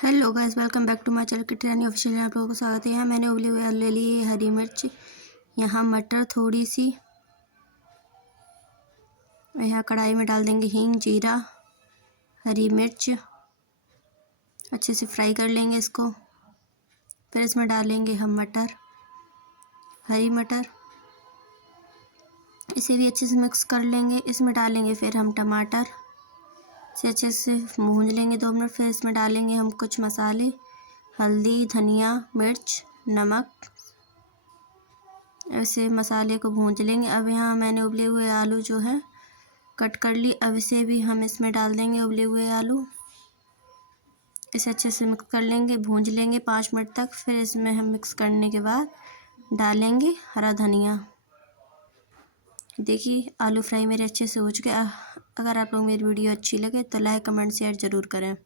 Hello guys, welcome back to my channel Kitrani official. आप लोगों को स्वागत है। यहाँ मैंने उबले हुए आलू ले लिए, हरी मिर्च, यहाँ मटर थोड़ी सी, यहाँ कढ़ाई में डाल देंगे हींग, जीरा, हरी मिर्च, अच्छे से फ्राई कर लेंगे इसको। फिर इसमें डालेंगे हम मटर, हरी मटर, इसे भी अच्छे से मिक्स कर लेंगे। इसमें डालेंगे फिर हम टमाटर, इसे अच्छे से भून लेंगे 2 मिनट। फिर इसमें डालेंगे हम कुछ मसाले, हल्दी, धनिया, मिर्च, नमक। ऐसे मसाले को भून लेंगे। अब यहाँ मैंने उबले हुए आलू जो है कट कर ली, अब इसे भी हम इसमें डाल देंगे, उबले हुए आलू। इसे अच्छे से मिक्स कर लेंगे, भून लेंगे 5 मिनट तक। फिर इसमें हम मिक्स करने के बाद डालेंगे हरा धनिया। देखिए आलू फ्राई मेरे अच्छे से हो चुके हैं। अगर आप लोग मेरी वीडियो अच्छी लगे तो लाइक, कमेंट, शेयर ज़रूर करें।